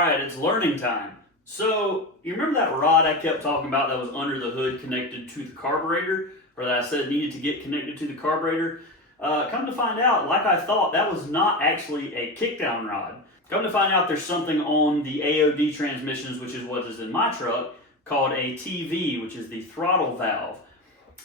Alright, it's learning time. So, you remember that rod I kept talking about that was under the hood connected to the carburetor? Or that I said needed to get connected to the carburetor? Come to find out, like I thought, that was not actually a kickdown rod. Come to find out there's something on the AOD transmissions, which is what is in my truck, called a TV, which is the throttle valve.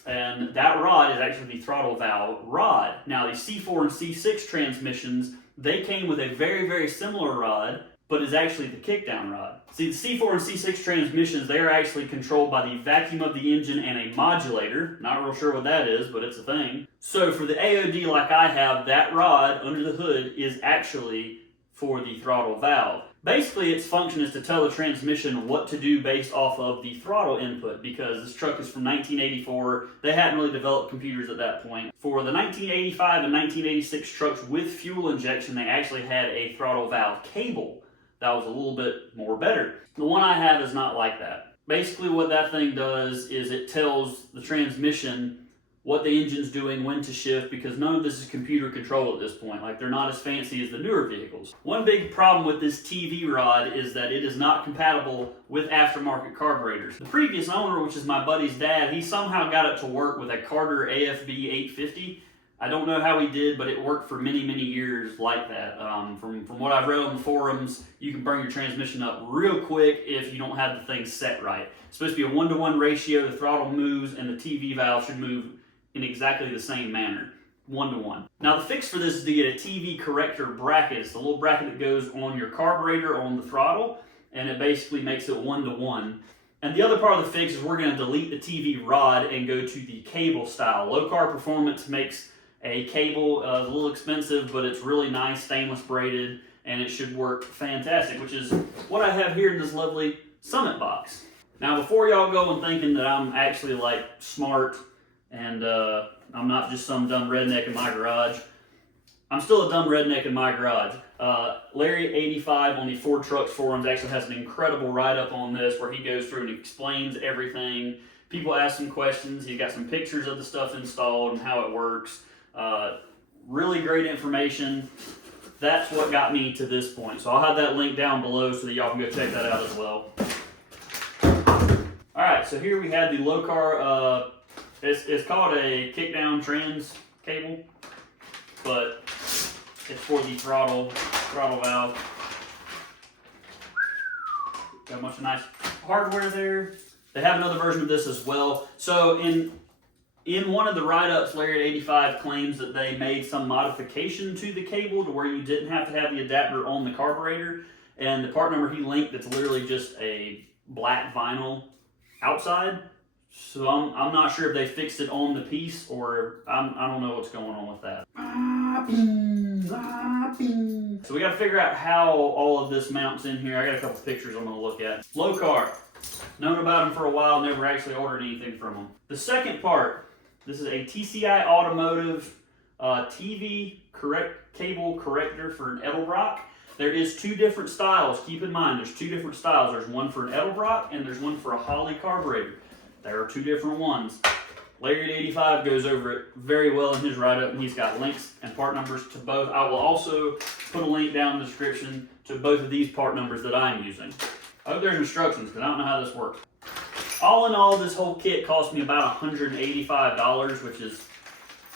And that rod is actually the throttle valve rod. Now the C4 and C6 transmissions, they came with a very, very similar rod, but is actually the kickdown rod. See, the C4 and C6 transmissions, they are actually controlled by the vacuum of the engine and a modulator. Not real sure what that is, but it's a thing. So for the AOD like I have, that rod under the hood is actually for the throttle valve. Basically, its function is to tell the transmission what to do based off of the throttle input, because this truck is from 1984. They hadn't really developed computers at that point. For the 1985 and 1986 trucks with fuel injection, they actually had a throttle valve cable that was a little bit more better. The one I have is not like that. Basically, what that thing does is it tells the transmission what the engine's doing, when to shift, because none of this is computer control at this point. Like, they're not as fancy as the newer vehicles. One big problem with this TV rod is that it is not compatible with aftermarket carburetors. The previous owner, which is my buddy's dad, he somehow got it to work with a Carter AFB 850. I don't know how he did, but it worked for many, many years like that. From what I've read on the forums, you can burn your transmission up real quick if you don't have the thing set right. It's supposed to be a 1-to-1 ratio. The throttle moves and the TV valve should move in exactly the same manner, 1-to-1. Now the fix for this is to get a TV Corrector Bracket. It's the little bracket that goes on your carburetor on the throttle, and it basically makes it 1-to-1. And the other part of the fix is we're going to delete the TV rod and go to the cable style. Lokar Performance makes a cable, a little expensive, but it's really nice, stainless braided, and it should work fantastic, which is what I have here in this lovely Summit box. Now before y'all go and thinking that I'm actually like smart and I'm not just some dumb redneck in my garage, I'm still a dumb redneck in my garage. Larry85 on the Ford Trucks forums actually has an incredible write-up on this where he goes through and explains everything. People ask some questions. He's got some pictures of the stuff installed and how it works. Really great information. That's what got me to this point. So I'll have that link down below so that y'all can go check that out as well. Alright, so here we have the Lokar, it's called a kickdown trans cable, but it's for the throttle valve. Got a bunch of nice hardware there. They have another version of this as well. So in one of the write-ups, Larry at 85 claims that they made some modification to the cable to where you didn't have to have the adapter on the carburetor. And the part number he linked, that's literally just a black vinyl outside. So I'm not sure if they fixed it on the piece or I don't know what's going on with that. So we got to figure out how all of this mounts in here. I got a couple pictures I'm going to look at. Lokar. Known about them for a while, never actually ordered anything from them. The second part, this is a TCI Automotive TV cable corrector for an EDELBROCK. There is two different styles. Keep in mind, there's two different styles. There's one for an EDELBROCK and there's one for a HOLLEY carburetor. There are two different ones. Larry at 85 goes over it very well in his write-up, and he's got links and part numbers to both. I will also put a link down in the description to both of these part numbers that I'm using. I hope there's instructions, because I don't know how this works. All in all, this whole kit cost me about $185, which is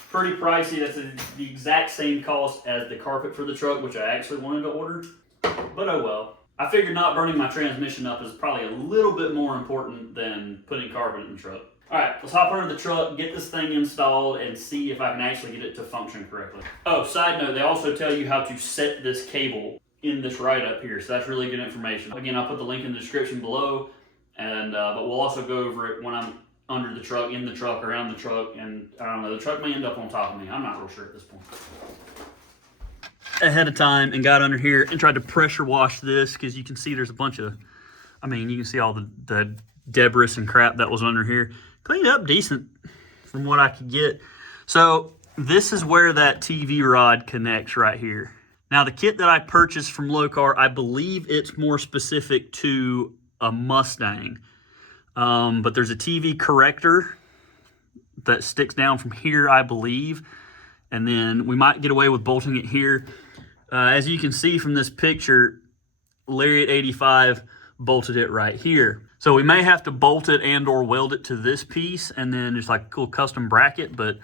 pretty pricey. That's the exact same cost as the carpet for the truck, which I actually wanted to order. But oh well. I figured not burning my transmission up is probably a little bit more important than putting carpet in the truck. Alright, let's hop under the truck, get this thing installed, and see if I can actually get it to function correctly. Oh, side note, they also tell you how to set this cable in this write-up here, so that's really good information. Again, I'll put the link in the description below, and but we'll also go over it when I'm under the truck, in the truck, around the truck, and I don't know, the truck may end up on top of me. I'm not real sure at this point. Ahead of time and got under here and tried to pressure wash this because you can see there's a bunch of, I mean, you can see all the debris and crap that was under here. Cleaned up decent from what I could get. So this is where that TV rod connects right here. Now the kit that I purchased from Lokar, I believe it's more specific to a Mustang. But there's a TV corrector that sticks down from here, I believe. And then we might get away with bolting it here. As you can see from this picture, Lariat 85 bolted it right here. So we may have to bolt it and or weld it to this piece and then just like a cool custom bracket, but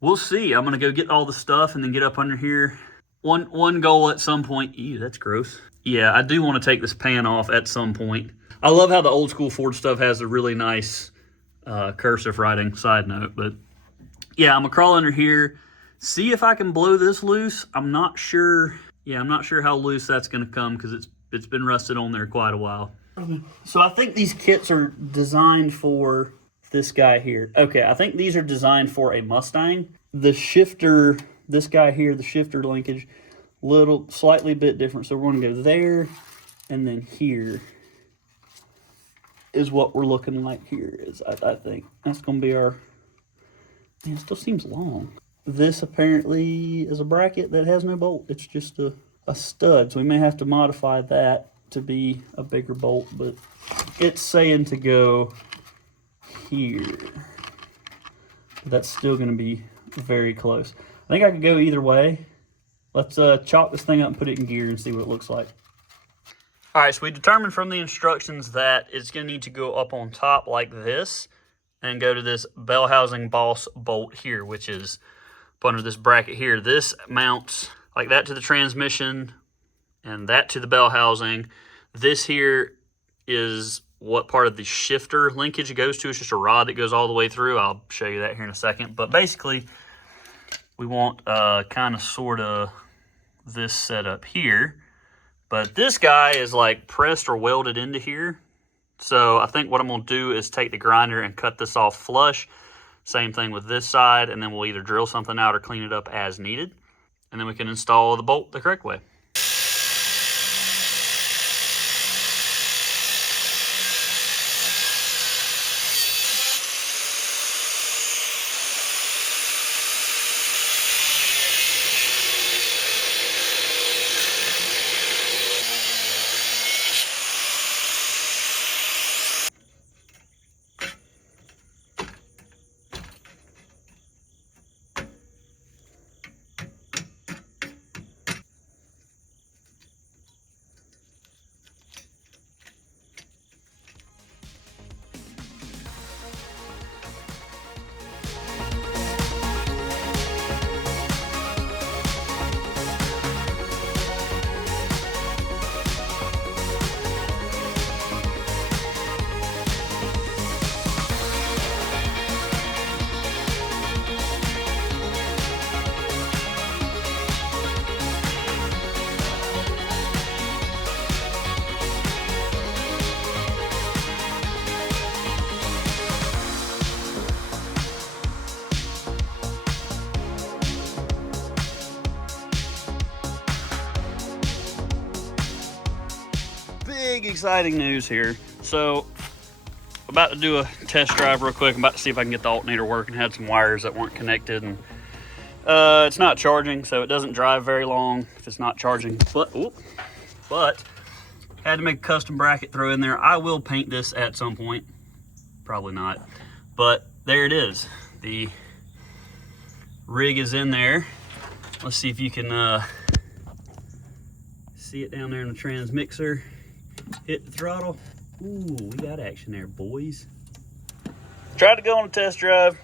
we'll see. I'm gonna go get all the stuff and then get up under here. One goal at some point. Ew, that's gross. Yeah, I do want to take this pan off at some point. I love how the old school Ford stuff has a really nice cursive writing, side note, but yeah, I'm gonna crawl under here, see if I can blow this loose. I'm not sure. Yeah, I'm not sure how loose that's gonna come because it's been rusted on there quite a while. So I think these kits are designed for this guy here. Okay, I think these are designed for a Mustang. The shifter, this guy here, the shifter linkage, slightly bit different. So we're gonna go there and then here is what we're looking like here is, I think. That's gonna be our, man, it still seems long. This apparently is a bracket that has no bolt. It's just a stud. So we may have to modify that to be a bigger bolt, but it's saying to go here. But that's still gonna be very close. I think I could go either way. Let's chop this thing up and put it in gear and see what it looks like. All right, so we determined from the instructions that it's gonna need to go up on top like this and go to this bell housing boss bolt here, which is up under this bracket here. This mounts like that to the transmission and that to the bell housing. This here is what part of the shifter linkage it goes to. It's just a rod that goes all the way through. I'll show you that here in a second. But basically, we want kind of sort of this setup here. But this guy is like pressed or welded into here. So I think what I'm gonna do is take the grinder and cut this off flush. Same thing with this side, and then we'll either drill something out or clean it up as needed. And then we can install the bolt the correct way. Big exciting news here. So about to do a test drive real quick. I'm about to see if I can get the alternator working. Had some wires that weren't connected, and it's not charging, so it doesn't drive very long if it's not charging. But had to make a custom bracket throw in there. I will paint this at some point, probably not, but there it is. The rig is in there. Let's see if you can see it down there in the transmixer. Hit the throttle. Ooh, we got action there, boys. Tried to go on a test drive.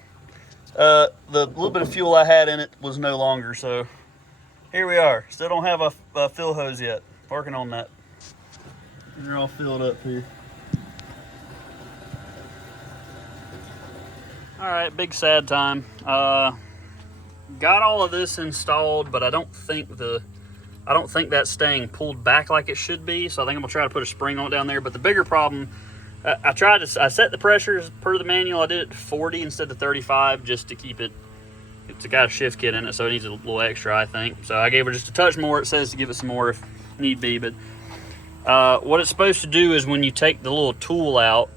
The little bit of fuel I had in it was no longer, so here we are. Still don't have a fill hose yet. Working on that. They're all filled up here. All right, big sad time. Got all of this installed, but I don't think that's staying pulled back like it should be. So I think I'm gonna try to put a spring on it down there. But the bigger problem, I set the pressures per the manual. I did it to 40 instead of 35 just to keep it. It's got a shift kit in it, so it needs a little extra, I think. So I gave it just a touch more. It says to give it some more if need be. But what it's supposed to do is when you take the little tool out,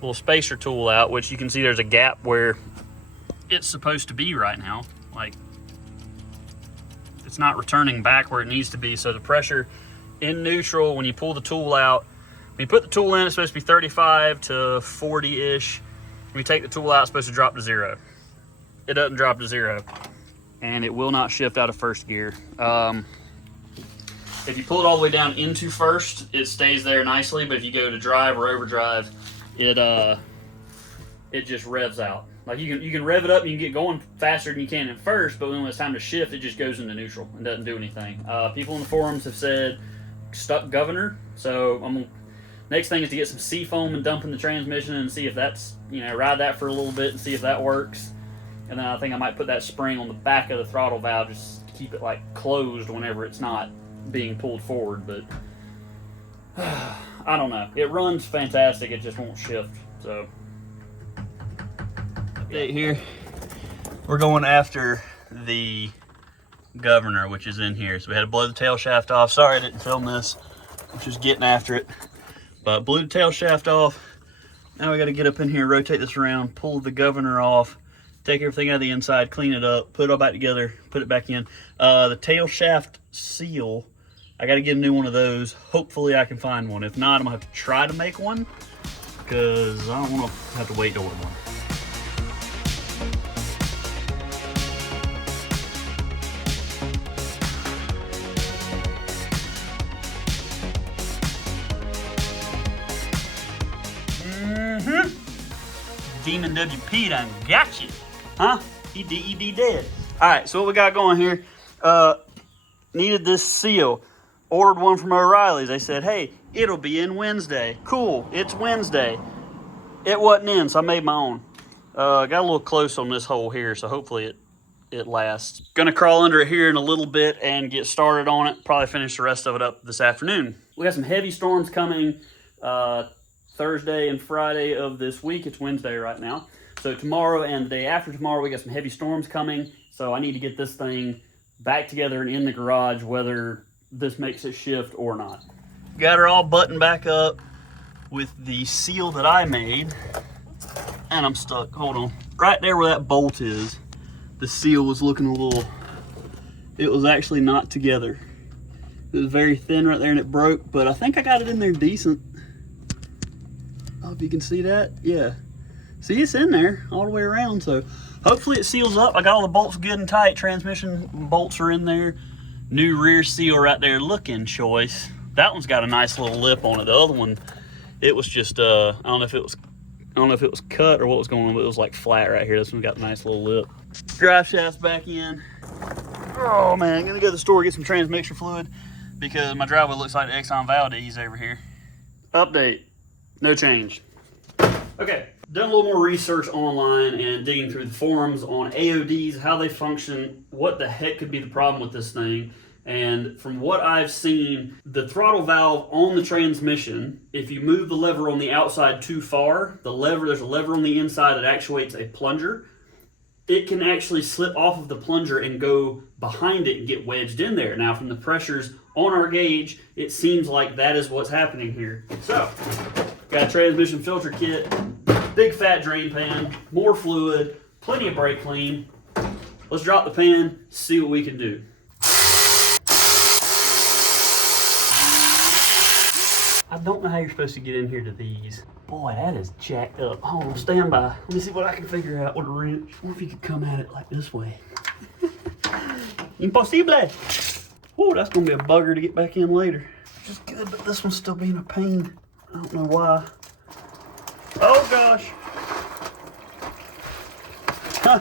little spacer tool out, which you can see there's a gap where it's supposed to be right now. Like, it's not returning back where it needs to be. So the pressure in neutral, when you pull the tool out, when you put the tool in, it's supposed to be 35 to 40-ish. When you take the tool out, it's supposed to drop to 0. It doesn't drop to 0. And it will not shift out of first gear. If you pull it all the way down into first, it stays there nicely, but if you go to drive or overdrive, it just revs out. Like you can rev it up and you can get going faster than you can in first, but when it's time to shift, it just goes into neutral and doesn't do anything. People in the forums have said stuck governor, so next thing is to get some seafoam and dump in the transmission and see if that's, ride that for a little bit and see if that works. And then I think I might put that spring on the back of the throttle valve just to keep it like closed whenever it's not being pulled forward. But I don't know. It runs fantastic. It just won't shift. So update here. We're going after the governor, which is in here. So we had to blow the tail shaft off. Sorry I didn't film this. I'm just getting after it. But blew the tail shaft off. Now we got to get up in here, rotate this around, pull the governor off, take everything out of the inside, clean it up, put it all back together, put it back in. The tail shaft seal, I got to get a new one of those. Hopefully I can find one. If not, I'm going to have to try to make one because I don't want to have to wait to order one. Demon WP done got you. Huh? He dead. Alright, so what we got going here, needed this seal. Ordered one from O'Reilly's. They said, hey, it'll be in Wednesday. Cool, it's Wednesday. It wasn't in, so I made my own. Got a little close on this hole here, so hopefully it lasts. Gonna crawl under it here in a little bit and get started on it. Probably finish the rest of it up this afternoon. We got some heavy storms coming Thursday and Friday of this week. It's Wednesday right now. So tomorrow and the day after tomorrow, we got some heavy storms coming. So I need to get this thing back together and in the garage, whether this makes it shift or not. Got her all buttoned back up with the seal that I made. And I'm stuck. Hold on. Right there where that bolt is, the seal was looking a little, it was actually not together. It was very thin right there and it broke, but I think I got it in there decent. Oh, if you can see that, yeah. See, it's in there all the way around, so hopefully it seals up. I got all the bolts good and tight. Transmission bolts are in there. New rear seal right there, looking choice. That one's got a nice little lip on it. The other one, it was just I don't know if it was cut or what was going on, but it was like flat right here. This one's got a nice little lip. Drive shaft's back in. Oh man, I'm gonna go to the store get some transmixer fluid because my driveway looks like Exxon Valdez over here. Update. No change. Okay, done a little more research online and digging through the forums on AODs, how they function, what the heck could be the problem with this thing. And from what I've seen, the throttle valve on the transmission, if you move the lever on the outside too far, there's a lever on the inside that actuates a plunger. It can actually slip off of the plunger and go behind it and get wedged in there. Now, from the pressures on our gauge, it seems like that is what's happening here. So, got a transmission filter kit, big fat drain pan, more fluid, plenty of brake clean. Let's drop the pan, see what we can do. I don't know how you're supposed to get in here to these. Boy, that is jacked up. Hold on, stand by. Let me see what I can figure out with a wrench. What if you could come at it like this way? Impossible! Oh, that's gonna be a bugger to get back in later. Which is good, but this one's still being a pain. I don't know why. Oh gosh. Huh.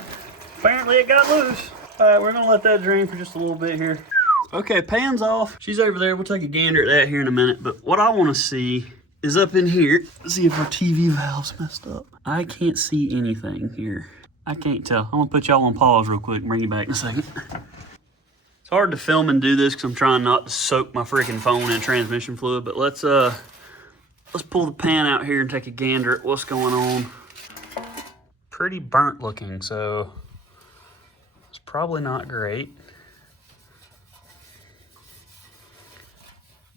Apparently it got loose. Alright, we're gonna let that drain for just a little bit here. Okay, pan's off. She's over there. We'll take a gander at that here in a minute. But what I want to see is up in here. Let's see if our TV valve's messed up. I can't see anything here. I can't tell. I'm gonna put y'all on pause real quick and bring you back in a second. It's hard to film and do this because I'm trying not to soak my freaking phone in transmission fluid. But let's pull the pan out here and take a gander at what's going on. Pretty burnt looking, so it's probably not great.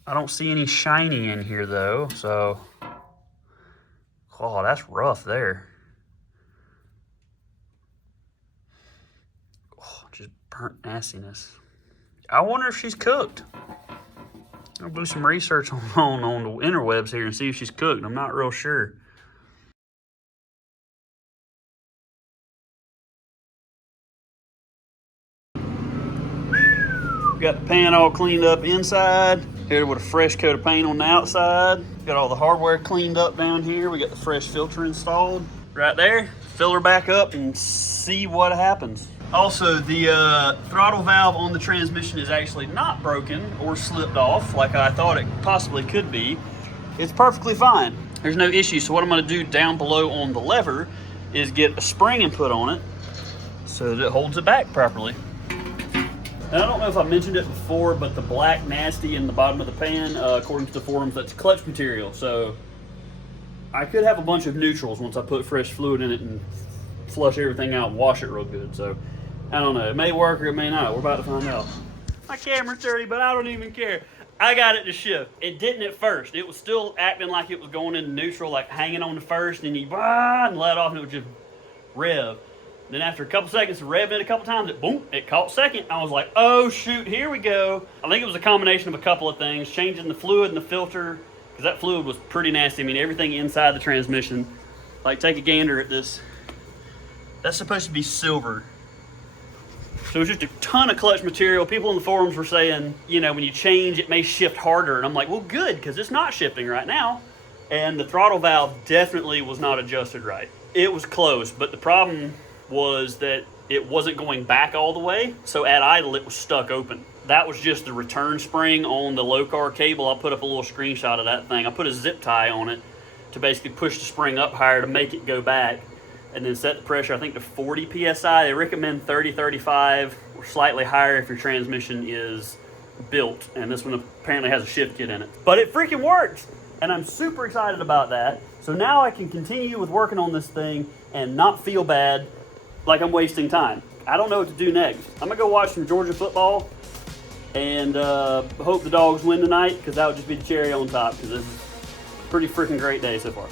I don't see any shiny in here though, so, oh, that's rough there. Oh, just burnt nastiness. I wonder if she's cooked. I'll do some research on the interwebs here and see if she's cooked. I'm not real sure. Got the pan all cleaned up inside. Here with a fresh coat of paint on the outside. Got all the hardware cleaned up down here. We got the fresh filter installed right there. Fill her back up and see what happens. Also, the throttle valve on the transmission is actually not broken or slipped off like I thought it possibly could be. It's perfectly fine. There's no issue. So what I'm going to do down below on the lever is get a spring and put on it so that it holds it back properly. And I don't know if I mentioned it before, but the black nasty in the bottom of the pan, according to the forums, that's clutch material. So I could have a bunch of neutrals once I put fresh fluid in it and flush everything out and wash it real good. So I don't know. It may work or it may not. We're about to find out. My camera's dirty, but I don't even care. I got it to shift. It didn't at first. It was still acting like it was going into neutral, like hanging on the first, and you and let off, and it would just rev. Then after a couple seconds of revving it a couple times, it caught second. I was like, oh shoot, here we go. I think it was a combination of a couple of things, changing the fluid and the filter, because that fluid was pretty nasty. I mean, everything inside the transmission, like take a gander at this. That's supposed to be silver. So it was just a ton of clutch material. People in the forums were saying, you know, when you change, it may shift harder. And I'm like, well, good, because it's not shifting right now. And the throttle valve definitely was not adjusted right. It was close, but the problem was that it wasn't going back all the way. So at idle, it was stuck open. That was just the return spring on the Lokar cable. I'll put up a little screenshot of that thing. I put a zip tie on it to basically push the spring up higher to make it go back. And then set the pressure, I think, to 40 PSI. They recommend 30, 35, or slightly higher if your transmission is built. And this one apparently has a shift kit in it. But it freaking works! And I'm super excited about that. So now I can continue with working on this thing and not feel bad like I'm wasting time. I don't know what to do next. I'm gonna go watch some Georgia football and hope the Dogs win tonight, because that would just be the cherry on top, because this is a pretty freaking great day so far.